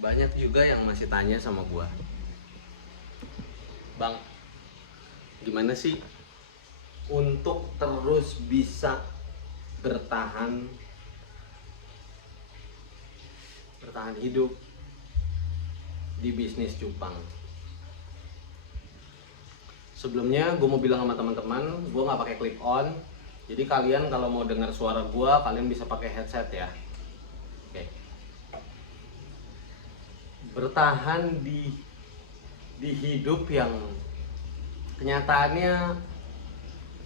Banyak juga yang masih tanya sama gua, Bang, gimana sih untuk terus bisa bertahan bertahan hidup di bisnis cupang. Sebelumnya gue mau bilang sama teman-teman, gue nggak pakai clip on. Jadi kalian kalau mau dengar suara gue, kalian bisa pakai headset ya. Oke. Bertahan di hidup yang kenyataannya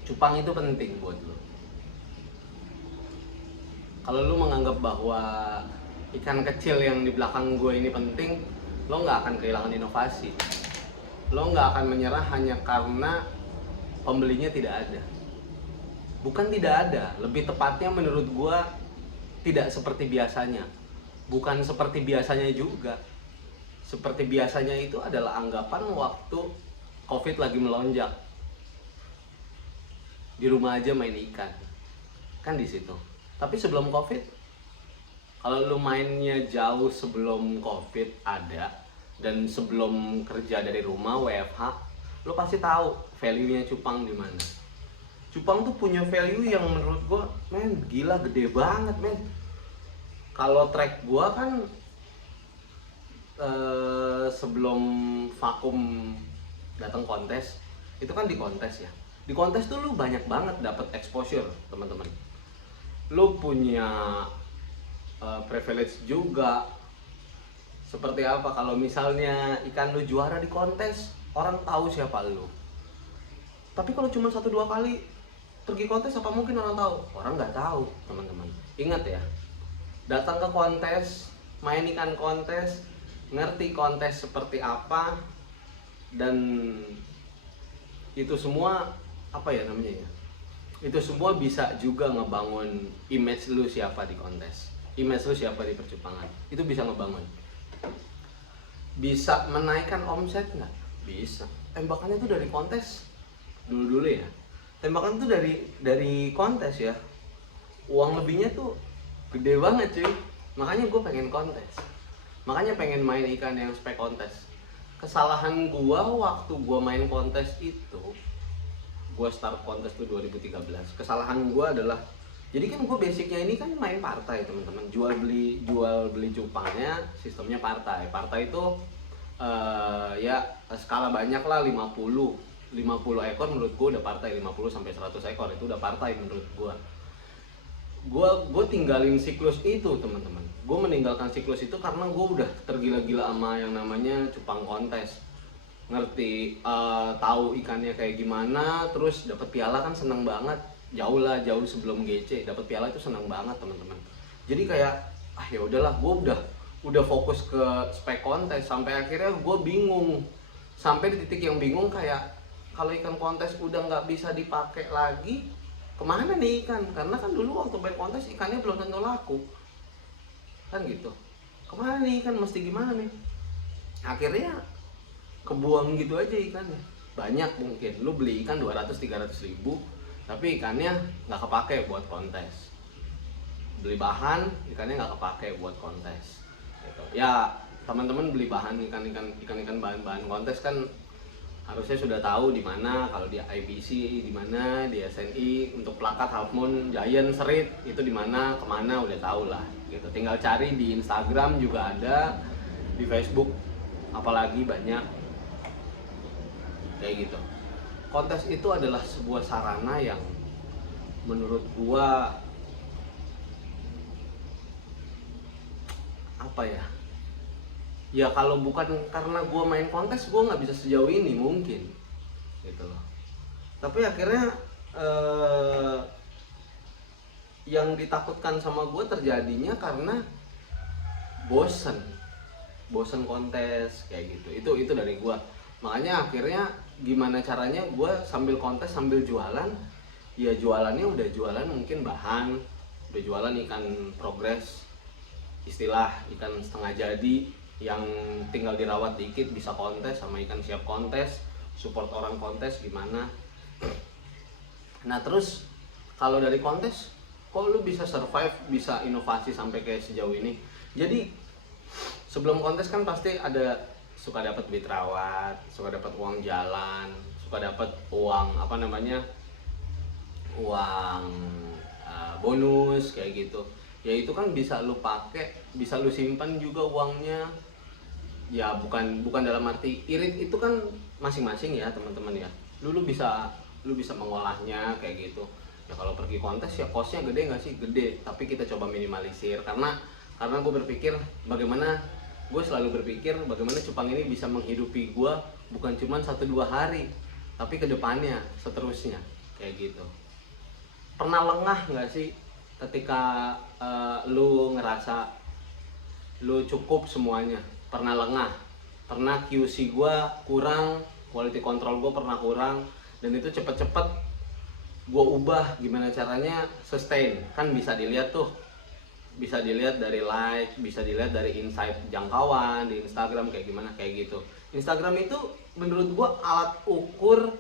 cupang itu penting buat lo. Kalau lo menganggap bahwa ikan kecil yang di belakang gue ini penting, lo nggak akan kehilangan inovasi. Lo nggak akan menyerah hanya karena pembelinya tidak ada. Bukan tidak ada, lebih tepatnya menurut gue tidak seperti biasanya. Bukan seperti biasanya juga. Seperti biasanya itu adalah anggapan waktu COVID lagi melonjak. Di rumah aja main ikan. Kan di situ. Tapi sebelum COVID, kalau lu mainnya jauh sebelum COVID ada dan sebelum kerja dari rumah WFH, lu pasti tahu value-nya cupang di mana. Cupang tuh punya value yang menurut gua, men, gila gede banget, men. Kalau track gua kan sebelum vakum datang kontes, itu kan di kontes ya. Di kontes tuh lu banyak banget dapat exposure, teman-teman. Lu punya privilege juga. Seperti apa kalau misalnya ikan lu juara di kontes, orang tahu siapa lu. Tapi kalau cuma 1-2 kali pergi kontes, apa mungkin orang tahu? Orang nggak tahu, teman-teman. Ingat ya, datang ke kontes, main ikan kontes, ngerti kontes seperti apa, dan itu semua apa ya namanya ya? Itu semua bisa juga ngebangun image lu siapa di kontes, image lu siapa di percupangan. Itu bisa ngebangun. Bisa menaikkan omset nggak? Bisa. Tembakannya tuh dari kontes dulu ya. Tembakan tuh dari kontes ya. Uang lebihnya tuh gede banget cuy. Makanya gue pengen kontes. Makanya pengen main ikan yang spek kontes. Kesalahan gue waktu gue main kontes itu, gue start kontes tuh 2013. Kesalahan gue adalah, jadi kan gue basicnya ini kan main partai, teman-teman. Jual beli cupangnya sistemnya partai. Partai itu ya skala banyak lah, 50 ekor menurut gue udah partai. 50 sampai 100 ekor itu udah partai menurut gue. Gue tinggalin siklus itu, teman-teman. Gue meninggalkan siklus itu karena gue udah tergila-gila sama yang namanya cupang kontes. Ngerti, tahu ikannya kayak gimana, terus dapat piala kan seneng banget. Jauh sebelum GC dapat piala itu seneng banget, teman-teman. Jadi kayak ya udahlah, gue udah fokus ke spek kontes. Sampai akhirnya gue bingung, sampai di titik yang bingung kayak, kalau ikan kontes udah nggak bisa dipakai lagi, kemana nih ikan? Karena kan dulu waktu main kontes ikannya belum tentu laku, kan gitu. Kemana nih ikan, mesti gimana nih? Akhirnya kebuang gitu aja ikannya. Banyak mungkin lu beli ikan 200-300 ribu, tapi ikannya nggak kepake buat kontes. Beli bahan, ikannya nggak kepake buat kontes gitu. Ya teman-teman beli bahan ikan bahan-bahan kontes kan harusnya sudah tahu di mana. Kalau di IBC di mana, di SNI untuk plakat half moon, giant, serit itu di mana, kemana udah tahu lah gitu. Tinggal cari di Instagram juga ada, di Facebook apalagi banyak kayak gitu. Kontes itu adalah sebuah sarana yang menurut gua apa ya kalau bukan karena gua main kontes gua nggak bisa sejauh ini mungkin gitu loh. Tapi akhirnya yang ditakutkan sama gue terjadinya karena bosen kontes kayak gitu. Itu dari gue. Makanya akhirnya gimana caranya gue sambil kontes sambil jualan. Ya jualannya udah jualan mungkin bahan, udah jualan ikan progres, istilah ikan setengah jadi yang tinggal dirawat dikit bisa kontes, sama ikan siap kontes, support orang kontes gimana. Nah terus kalau dari kontes kok lu bisa survive, bisa inovasi sampai kayak sejauh ini? Jadi sebelum kontes kan pasti ada suka dapat duit rawat, suka dapat uang jalan, suka dapat uang apa namanya, uang bonus kayak gitu. Ya itu kan bisa lu pakai, bisa lu simpan juga uangnya. Ya bukan dalam arti irit, itu kan masing-masing ya teman-teman ya. Lu bisa mengolahnya kayak gitu. Ya kalau pergi kontes ya costnya gede nggak sih? Gede, tapi kita coba minimalisir karena gue berpikir gue selalu berpikir bagaimana cupang ini bisa menghidupi gue bukan cuma 1-2 hari, tapi kedepannya seterusnya kayak gitu. Pernah lengah nggak sih ketika lu ngerasa lu cukup semuanya? Pernah lengah, pernah QC gue kurang, quality control gue pernah kurang, dan itu cepet-cepet gue ubah. Gimana caranya sustain? Kan bisa dilihat tuh, bisa dilihat dari like, bisa dilihat dari insight jangkauan di Instagram kayak gimana, kayak gitu. Instagram itu menurut gue alat ukur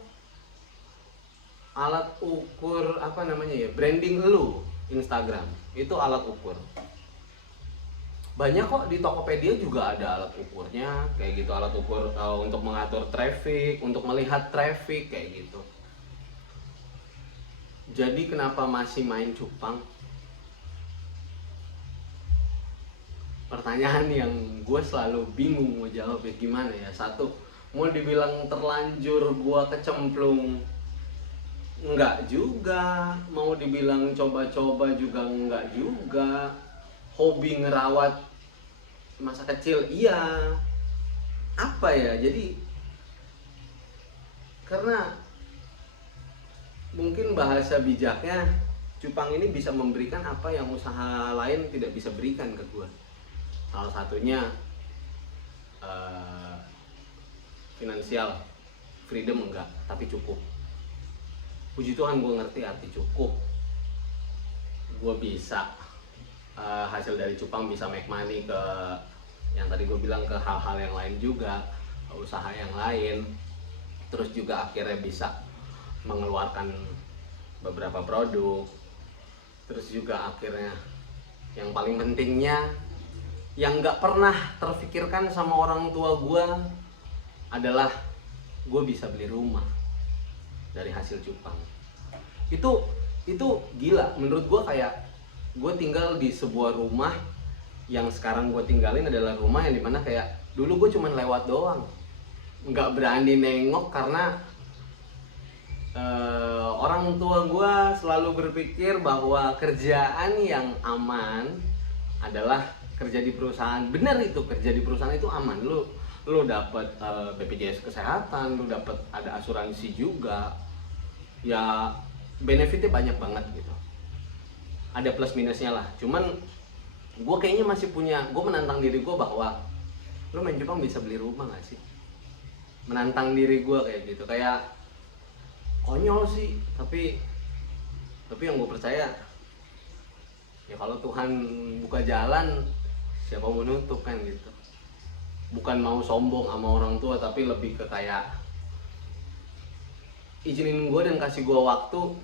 apa namanya ya, branding lu. Instagram itu alat ukur. Banyak kok di Tokopedia juga ada alat ukurnya kayak gitu, alat ukur untuk mengatur traffic, untuk melihat traffic kayak gitu. Jadi kenapa masih main cupang? Pertanyaan yang gue selalu bingung mau jawabnya gimana ya. Satu, mau dibilang terlanjur gue kecemplung, enggak juga. Mau dibilang coba-coba juga enggak juga. Hobi ngerawat masa kecil iya. Apa ya, jadi karena mungkin bahasa bijaknya, cupang ini bisa memberikan apa yang usaha lain tidak bisa berikan ke gue. Salah satunya finansial freedom enggak, tapi cukup. Puji Tuhan gue ngerti arti cukup. Gue bisa hasil dari cupang bisa make money ke yang tadi gue bilang, ke hal-hal yang lain juga, ke usaha yang lain. Terus juga akhirnya bisa mengeluarkan beberapa produk. Terus juga akhirnya yang paling pentingnya, yang gak pernah terfikirkan sama orang tua gue adalah gue bisa beli rumah dari hasil cupang. Itu gila menurut gue. Kayak gue tinggal di sebuah rumah yang sekarang gue tinggalin adalah rumah yang dimana kayak dulu gue cuman lewat doang, nggak berani nengok karena orang tua gue selalu berpikir bahwa kerjaan yang aman adalah kerja di perusahaan. Bener, itu kerja di perusahaan itu aman. Lu dapat BPJS kesehatan, lu dapat ada asuransi juga, ya benefitnya banyak banget gitu. Ada plus minusnya lah. Cuman gue kayaknya masih gue menantang diri gue bahwa lu main cupang bisa beli rumah gak sih? Menantang diri gue kayak gitu. Kayak konyol sih, tapi yang gue percaya ya kalau Tuhan buka jalan, siapa mau nutup kan gitu. Bukan mau sombong sama orang tua, tapi lebih ke kayak izinin gue dan kasih gue waktu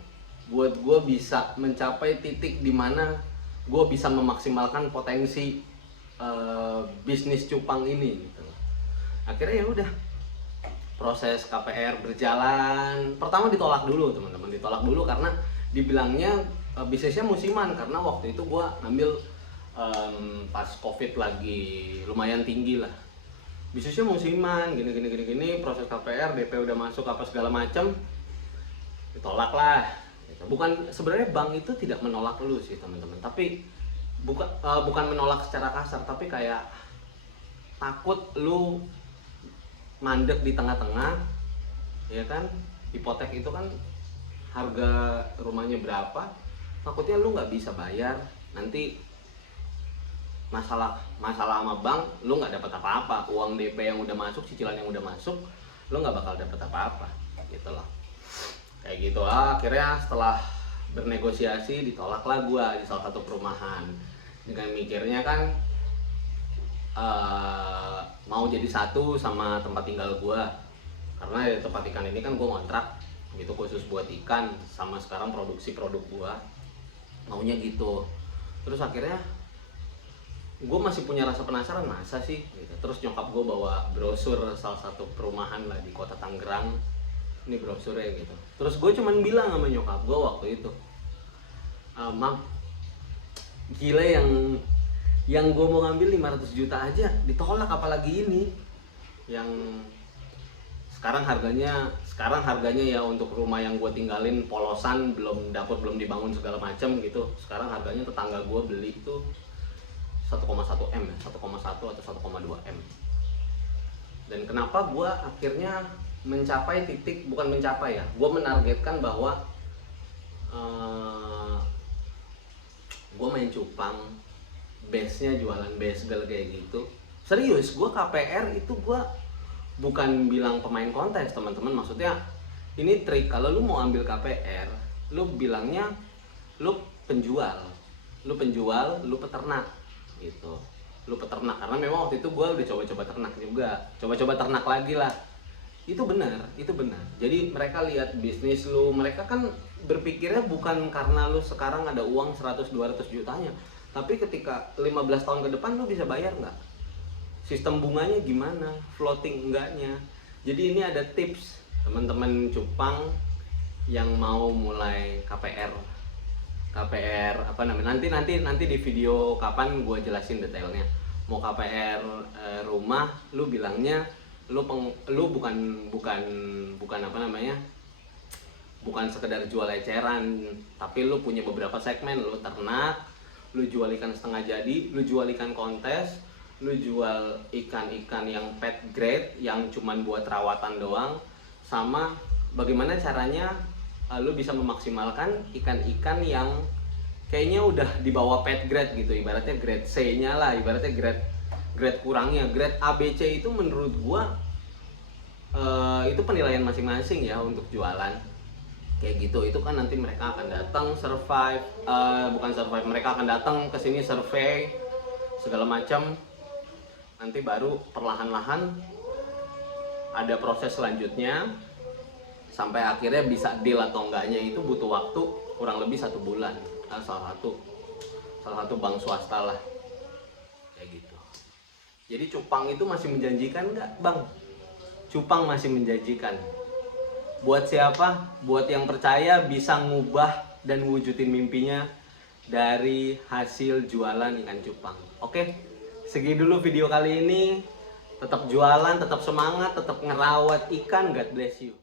buat gue bisa mencapai titik dimana gue bisa memaksimalkan potensi bisnis cupang ini gitu. Akhirnya ya udah, proses KPR berjalan. Pertama ditolak dulu teman-teman, ditolak dulu karena dibilangnya bisnisnya musiman. Karena waktu itu gue ngambil pas COVID lagi lumayan tinggi lah, bisnisnya musiman, gini, proses KPR, DP udah masuk apa segala macam, ditolak lah. Bukan, sebenarnya bank itu tidak menolak lu sih teman-teman, tapi bukan menolak secara kasar, tapi kayak takut lu mandek di tengah-tengah, ya kan? Hipotek itu kan harga rumahnya berapa, takutnya lu nggak bisa bayar, nanti masalah sama bank, lu nggak dapat apa-apa. Uang DP yang udah masuk, cicilan yang udah masuk, lu nggak bakal dapat apa-apa gitu loh. Kayak gitu lah. Akhirnya setelah bernegosiasi ditolaklah gua di salah satu perumahan, dengan mikirnya kan mau jadi satu sama tempat tinggal gua, karena di tempat ikan ini kan gua ngontrak gitu khusus buat ikan, sama sekarang produksi produk gua maunya gitu. Terus akhirnya gue masih punya rasa penasaran, masa sih gitu. Terus nyokap gue bawa brosur salah satu perumahan lah di kota Tangerang, ini brosurnya gitu. Terus gue cuman bilang sama nyokap gue waktu itu, Mam, gila, yang gue mau ngambil 500 juta aja ditolak, apalagi ini yang sekarang harganya ya untuk rumah yang gue tinggalin polosan, belum dapur, belum dibangun segala macam gitu. Sekarang harganya tetangga gue beli itu 1,1 M, 1,1 atau 1,2 M. Dan kenapa gue akhirnya mencapai titik, bukan mencapai ya, gue menargetkan bahwa gue main cupang, base-nya jualan baseball kayak gitu. Serius, gue KPR itu gue bukan bilang pemain kontes teman-teman, maksudnya ini trik. Kalau lu mau ambil KPR, lu bilangnya lu penjual, lu peternak gitu. Lu peternak, karena memang waktu itu gue udah coba-coba ternak juga, coba-coba ternak lagi lah. Itu benar. Jadi mereka lihat bisnis lu, mereka kan berpikirnya bukan karena lu sekarang ada uang 100-200 jutanya, tapi ketika 15 tahun ke depan lu bisa bayar nggak? Sistem bunganya gimana? Floating enggaknya? Jadi ini ada tips teman-teman cupang yang mau mulai KPR apa namanya, nanti di video kapan gue jelasin detailnya. Mau KPR rumah, lu bilangnya lu bukan apa namanya, bukan sekedar jual eceran, tapi lu punya beberapa segmen. Lu ternak, lu jual ikan setengah jadi, lu jual ikan kontes, lu jual ikan-ikan yang pet grade yang cuman buat rawatan doang, sama bagaimana caranya lu bisa memaksimalkan ikan-ikan yang kayaknya udah di bawah pet grade gitu, ibaratnya grade C-nya lah, ibaratnya grade kurangnya. Grade A, B, C itu menurut gua itu penilaian masing-masing ya untuk jualan kayak gitu. Itu kan nanti mereka akan datang survive, bukan survive, mereka akan datang ke sini survei segala macam, nanti baru perlahan-lahan ada proses selanjutnya sampai akhirnya bisa deal atau enggaknya. Itu butuh waktu kurang lebih 1 bulan. Salah satu bank swasta lah kayak gitu. Jadi cupang itu masih menjanjikan nggak bang? Cupang masih menjanjikan. Buat siapa? Buat yang percaya bisa ngubah dan wujudin mimpinya dari hasil jualan ikan cupang. Oke, segi dulu video kali ini. Tetap jualan, tetap semangat, tetap ngerawat ikan. God bless you.